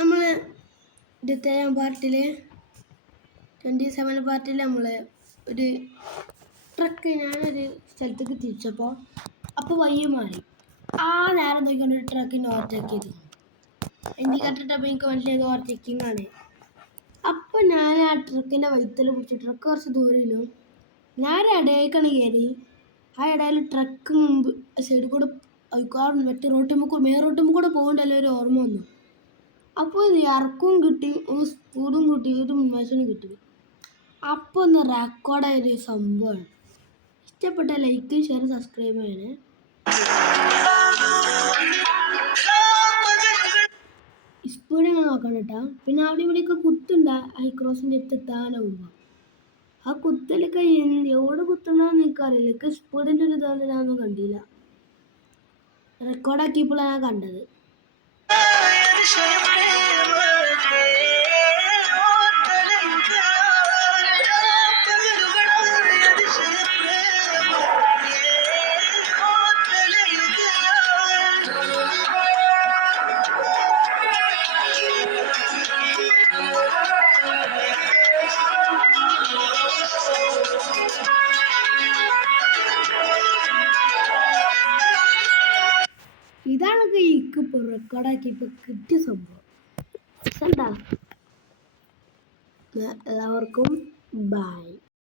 നമ്മൾ 27 പാർട്ടിൽ 27 പാർട്ടിൽ നമ്മൾ ഒരു ട്രക്ക് ഞാനൊരു സ്ഥലത്തേക്ക് തിരിച്ചപ്പോൾ അപ്പോൾ വയ്യ മാറി നേരം നോക്കിക്കൊണ്ട് ഒരു ട്രക്കിന് ഓവർടേക്ക് ചെയ്തു. ഇൻഡിക്കേറ്ററിട്ടപ്പോൾ എനിക്ക് മനസ്സിലായത് ഓവർടേക്കിംഗ് ആണ്. അപ്പോൾ ഞാൻ ആ ട്രക്കിൻ്റെ വൈത്തൽ പിടിച്ചു. ട്രക്ക് കുറച്ച് ദൂരമില്ലോ, ഞാൻ ഇടയിലേക്കാണ് കയറി. ആ ഇടയിൽ ട്രക്ക് മുമ്പ് സൈഡിൽ കൂടെ മറ്റേ മെയിൻ റോട്ടിൽ കൂടെ പോകണ്ടല്ലോ ഒരു ഓർമ്മ വന്നു. അപ്പോൾ ഇറക്കവും കിട്ടി, ഒന്ന് സ്പീഡും കിട്ടി, ഒരു ഉന്മേഷനും കിട്ടി. അപ്പോൾ ഒന്ന് റെക്കോർഡായൊരു സംഭവമാണ്. ഇഷ്ടപ്പെട്ട ലൈക്ക്, ഷെയർ, സബ്സ്ക്രൈബ് ചെയ്യണേ. സ്പീഡ് ഇങ്ങനെ നോക്കണം കേട്ടോ. പിന്നെ അവിടെ ഇവിടെയൊക്കെ കുത്തുണ്ട് ഹൈക്രോസിൻ്റെ അടുത്ത് എത്താനാവുമ്പോൾ. ആ കുത്തലൊക്കെ എവിടെ കുത്തണമെന്ന് എനിക്കറിയില്ല. എനിക്ക് സ്പീഡിൻ്റെ ഒരു ഇതുകൊണ്ട് ഞാനൊന്നും കണ്ടില്ല. റെക്കോർഡാക്കിയപ്പോഴാണ് ഞാൻ കണ്ടത്. ഇതാണ് ഇപ്പോൾ റെക്കോർഡാക്കിയപ്പോൾ കിട്ടിയ സംഭവം. എല്ലാവർക്കും ബൈ.